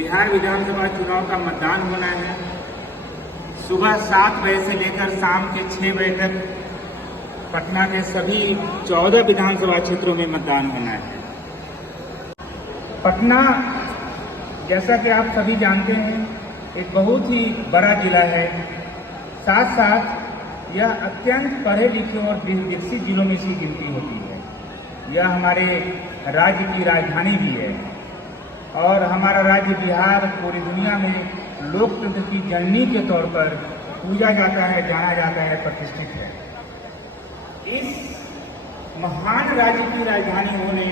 बिहार विधानसभा चुनाव का मतदान होना है। सुबह 7 बजे से लेकर शाम के 6 बजे तक पटना के सभी 14 विधानसभा क्षेत्रों में मतदान होना है। पटना, जैसा कि आप सभी जानते हैं, एक बहुत ही बड़ा जिला है। साथ साथ यह अत्यंत पढ़े लिखे और विकसित जिलों में से गिनती होती है। यह हमारे राज्य की राजधानी भी है और हमारा राज्य बिहार पूरी दुनिया में लोकतंत्र की जननी के तौर पर पूजा जाता है, जाना जाता है, प्रतिष्ठित है। इस महान राज्य की राजधानी होने,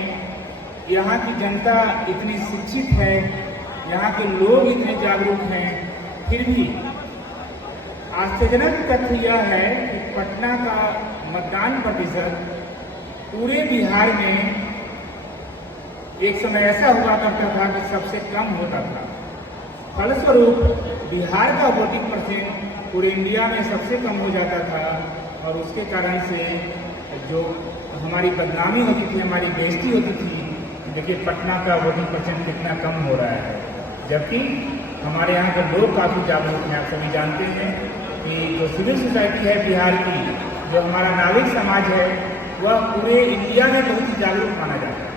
यहाँ की जनता इतनी शिक्षित है, यहाँ के लोग इतने जागरूक हैं, फिर भी आश्चर्यजनक तथ्य यह है कि पटना का मतदान प्रतिशत पूरे बिहार में एक समय ऐसा हुआ करता था कि सबसे कम होता था। फलस्वरूप बिहार का वोटिंग परसेंट पूरे इंडिया में सबसे कम हो जाता था और उसके कारण से जो हमारी बदनामी होती थी, हमारी बेइज्जती होती थी। देखिए पटना का वोटिंग परसेंट कितना कम हो रहा है, जबकि हमारे यहाँ के लोग काफ़ी जागरूक हैं। आप सभी जानते हैं कि जो सिविल सोसाइटी है बिहार की, जो हमारा नागरिक समाज है, वह पूरे इंडिया में बहुत ही जागरूक माना जाता है।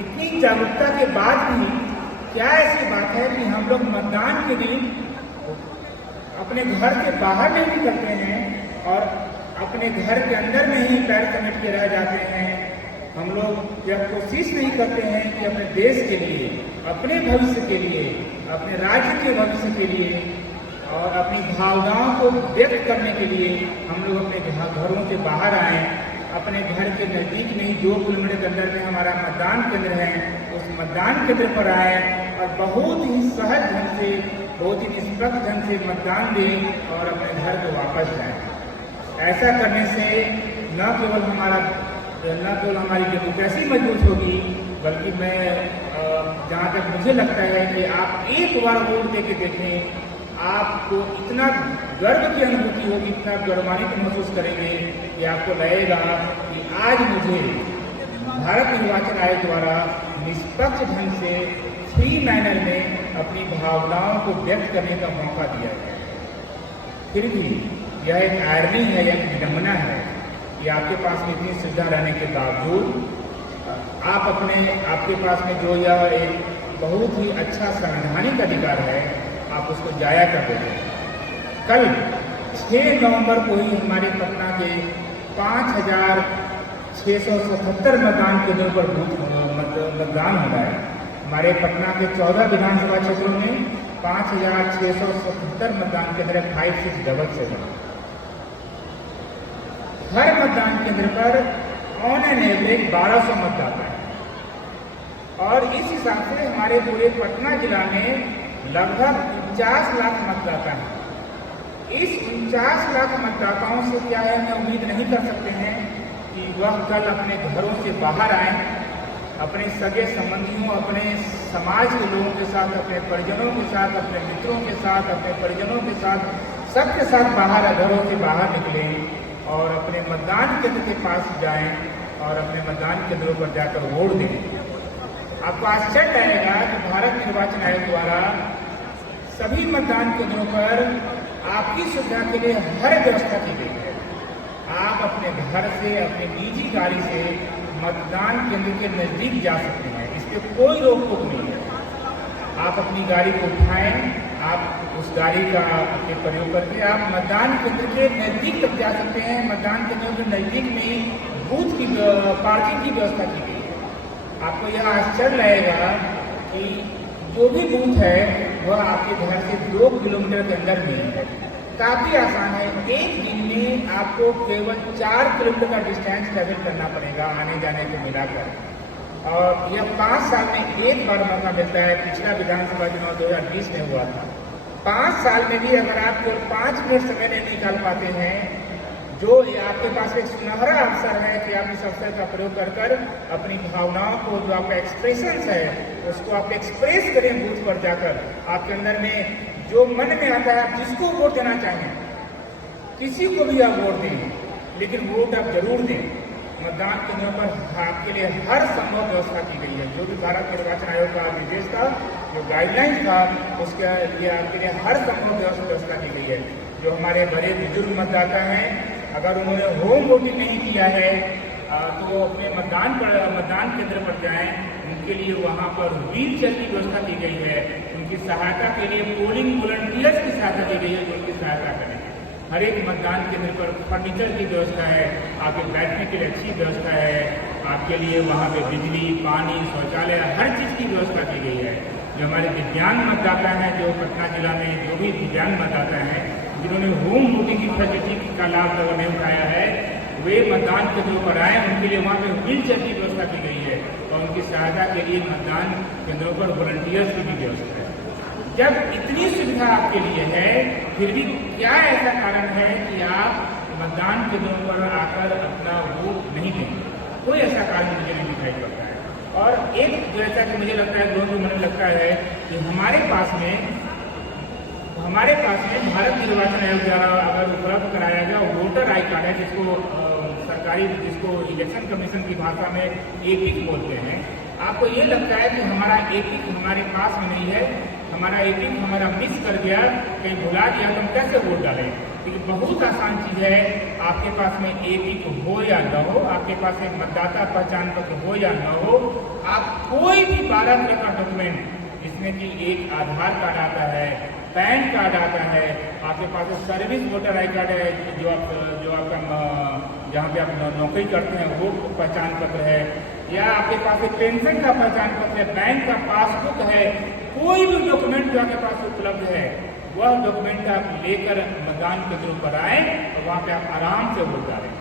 इतनी जागरूकता के बाद भी क्या ऐसी बात है कि हम लोग मतदान के दिन अपने घर के बाहर नहीं निकलते हैं और अपने घर के अंदर में ही पैर समेट के रह जाते हैं। हम लोग यह कोशिश नहीं करते हैं कि अपने देश के लिए, अपने भविष्य के लिए, अपने राज्य के भविष्य के लिए और अपनी भावनाओं को व्यक्त करने के लिए हम लोग अपने घरों से बाहर आएँ। अपने घर के नज़दीक में ही 2 किलोमीटर के अंदर में हमारा मतदान केंद्र है, उस मतदान केंद्र पर आए और बहुत ही सहज ढंग से, बहुत ही निष्पक्ष ढंग से मतदान दें और अपने घर को वापस जाएं। ऐसा करने से न केवल हमारी डेमोक्रेसी मजबूत होगी, बल्कि जहाँ तक मुझे लगता है कि आप एक बार वोट दे के देखें, आपको इतना गर्व की अनुभूति होगी, इतना गौरवान्वित महसूस करेंगे कि आपको लगेगा कि आज मुझे भारत निर्वाचन आयोग द्वारा निष्पक्ष ढंग से फ्री मैनर में अपनी भावनाओं को व्यक्त करने का मौका दिया गया। फिर भी यह एक आयरनी है, यह एक विडंबना है कि आपके पास में इतनी सुविधा रहने के बावजूद आपके पास में जो यह एक बहुत ही अच्छा संवैधानिक अधिकार है, आप उसको जाया कर देते हैं। कल 6 नवंबर को ही हमारे पटना के 5,677 मतदान केंद्रों पर मतदान हो रहा है। हमारे पटना के 14 विधानसभा क्षेत्रों में 5,677 मतदान केंद्र, 5677। हर मतदान केंद्र पर ऑन एन एवरेज 1200 मतदाता है और इस हिसाब से हमारे पूरे पटना जिला में लगभग 49 लाख मतदाता हैं। इस 49 लाख मतदाताओं से क्या है, हमें उम्मीद नहीं कर सकते हैं कि वह कल अपने घरों से बाहर आए, अपने सगे संबंधियों, अपने समाज के लोगों के साथ, अपने परिजनों के साथ, अपने मित्रों के साथ, अपने परिजनों के साथ, सबके साथ बाहर घरों से बाहर निकलें और अपने मतदान केंद्र के पास जाएं और अपने मतदान केंद्रों पर जाकर वोट दें। आपको आश्चर्य लगेगा कि भारत निर्वाचन आयोग द्वारा सभी मतदान केंद्रों पर आपकी सुविधा के लिए हर व्यवस्था की गई है। आप अपने घर से, अपनी निजी गाड़ी से मतदान केंद्र के नज़दीक जा सकते हैं, इस पर कोई रोक टोक नहीं है। आप अपनी गाड़ी को उठाएं, आप उस गाड़ी का के प्रयोग करके आप मतदान केंद्र के नज़दीक तक जा सकते हैं। मतदान केंद्रों के नज़दीक में ही बूथ की पार्किंग की व्यवस्था की गई है। आपको यह आश्चर्य लगेगा कि जो भी बूथ है वह आपके घर से 2 किलोमीटर के अंदर में है। काफ़ी आसान है। एक दिन में आपको केवल 4 किलोमीटर का डिस्टेंस ट्रेवल करना पड़ेगा आने जाने को मिलाकर और यह 5 साल में एक बार मौका मिलता है। पिछला विधानसभा चुनाव 2020 में हुआ था। 5 साल में भी अगर आप केवल 5 मिनट समय नहीं निकाल पाते हैं, जो आपके पास एक सुनहरा अवसर है कि आप इस अवसर का प्रयोग कर अपनी भावनाओं को, जो आपका एक्सप्रेशंस है, उसको आप एक्सप्रेस करें बूथ पर जाकर। आपके अंदर में जो मन में आता है, आप जिसको वोट देना चाहें, किसी को भी आप वोट दें, लेकिन वोट आप जरूर दें। मतदान केंद्रों पर आपके लिए हर संभव व्यवस्था की गई है। जो भी भारत निर्वाचन आयोग का निर्देश था जो गाइडलाइंस था उसके लिए आपके लिए हर संभव व्यवस्था की गई है। जो हमारे बड़े बुजुर्ग मतदाता हैं, अगर उन्होंने होम वोटिंग नहीं किया है तो वो अपने मतदान केंद्र पर जाएं। उनके लिए वहाँ पर व्हील चेयर की व्यवस्था की गई है। उनकी सहायता के लिए पोलिंग वॉलंटियर्स की सहायता की गई है जो उनकी सहायता करें। हर एक मतदान केंद्र पर फर्नीचर की व्यवस्था है, आपके बैठने के लिए अच्छी व्यवस्था है, आपके लिए वहाँ पे बिजली, पानी, शौचालय, हर चीज़ की व्यवस्था की गई है। जो हमारे दिव्यांग मतदाता हैं, जो पटना जिला में जो भी दिव्यांग मतदाता हैं, जिन्होंने होम वोटिंग की फैसिलिटी का लाभ अगर नहीं उठाया है, वे मतदान केंद्रों पर आए। उनके लिए वहाँ पे व्हील चेयर की व्यवस्था की गई है और उनकी सहायता के लिए मतदान केंद्रों पर वॉलंटियर्स की भी व्यवस्था है। जब इतनी सुविधा आपके लिए है, फिर भी क्या ऐसा कारण है कि आप मतदान केंद्रों पर आकर अपना वोट नहीं देंगे? कोई ऐसा कारण मुझे नहीं दिखाई पड़ता है। और एक जैसा कि मुझे लगता है, लोगों को मन लगता है कि हमारे पास में भारत निर्वाचन आयोग द्वारा अगर उपलब्ध कराया गया वोटर आई कार्ड है, जिसको इलेक्शन कमीशन की भाषा में एपिक बोलते हैं। आपको ये लगता है कि हमारा एपिक हमारे पास में नहीं है, हमारा एपिक हमारा मिस कर गया, कहीं भुला गया, तो हम कैसे वोट डालें? क्योंकि बहुत आसान चीज़ है, आपके पास में एपिक हो या न हो, आपके पास एक मतदाता पहचान पत्र हो या न हो, आप कोई भी 12 तरह का डॉक्यूमेंट, जिसमें कि एक आधार कार्ड आता है, पैन कार्ड आता है, आपके पास सर्विस वोटर आई कार्ड है, जो आपका जहाँ पे आप नौकरी करते हैं वो पहचान पत्र है, या आपके पास एक पेंशन का पहचान पत्र है, बैंक का पासबुक है, कोई भी डॉक्यूमेंट जो आपके पास उपलब्ध है, वह डॉक्यूमेंट आप लेकर मतदान केंद्रों पर आए और वहाँ पे आप आराम से वोट डालें।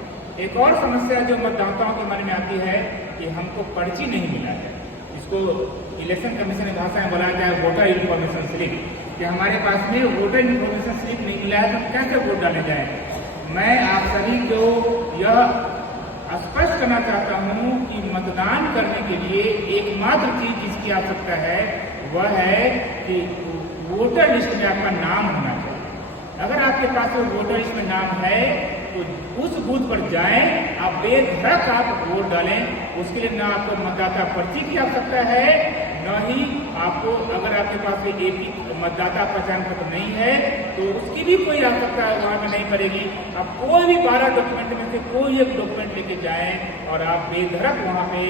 एक और समस्या जो मतदाताओं के मन में आती है कि हमको पर्ची नहीं मिला है, इसको इलेक्शन कमीशन की भाषा में बोला जाए वोटर इन्फॉर्मेशन स्लिप, कि हमारे पास में वोटर इन्फॉर्मेशन स्लिप नहीं मिला है तो कैसे वोट डाले जाए। मैं आप सभी को यह स्पष्ट करना चाहता हूँ कि मतदान करने के लिए एकमात्र चीज जिसकी आवश्यकता है वह है कि वोटर लिस्ट में आपका नाम होना चाहिए। अगर आपके पास वोटर लिस्ट में नाम है तो उस बूथ पर जाएं, आप बेधड़क आप वोट डालें। उसके लिए न आपको मतदाता पर्ची की आवश्यकता है, न ही आपको, अगर आपके पास एक मतदाता पहचान पत्र नहीं है तो उसकी भी कोई आवश्यकता वहाँ में नहीं पड़ेगी। आप कोई भी 12 डॉक्यूमेंट में से कोई एक डॉक्यूमेंट लेके जाएं और आप बेधड़क वहाँ पे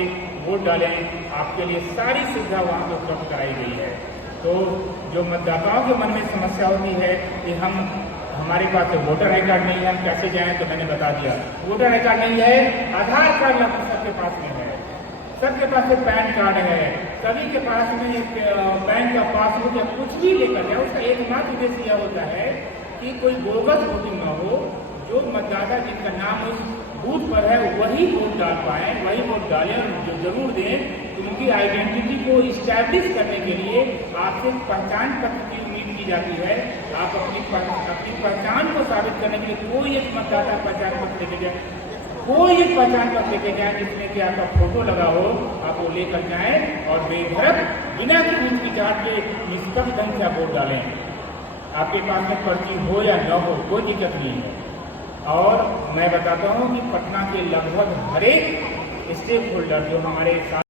वोट डालें। आपके लिए सारी सुविधा वहाँ पे उपलब्ध कराई गई है। तो जो मतदाताओं के मन में समस्या होती है कि हमारे पास वोटर आई कार्ड नहीं है, हम कैसे जाएं, तो मैंने बता दिया, वोटर आई कार्ड नहीं है, आधार कार्ड लगभग सबके पास में है, सबके पास एक पैन कार्ड है, सभी के पास में एक बैंक का पासबुक या कुछ भी लेकर जाए। उसका एकमात्र उद्देश्य यह होता है कि कोई बोगस वोटिंग न हो, जो मतदाता जिनका नाम उस बूथ पर है वही वोट डाल पाए, वही वोट डालें और जो जरूर दें। तो उनकी आइडेंटिटी को इस्टेब्लिश करने के लिए आपसे पहचान पत्र की उम्मीद की जाती है। आप अपनी पहचान को साबित करने के लिए कोई एक मतदाता पहचान पत्र लेके जाए, कोई एक पहचान पत्र लेके जाए जिसमें कि आपका फोटो लगा हो, आप वो लेकर जाएं और बेधड़क बिना किसी हिचकिचाहट के निष्पक्ष ढंग से आप वोट डालें। आपके पास में पर्ची हो या न हो कोई दिक्कत नहीं है। और मैं बताता हूँ कि पटना के लगभग हर एक स्टेक होल्डर जो हमारे साथ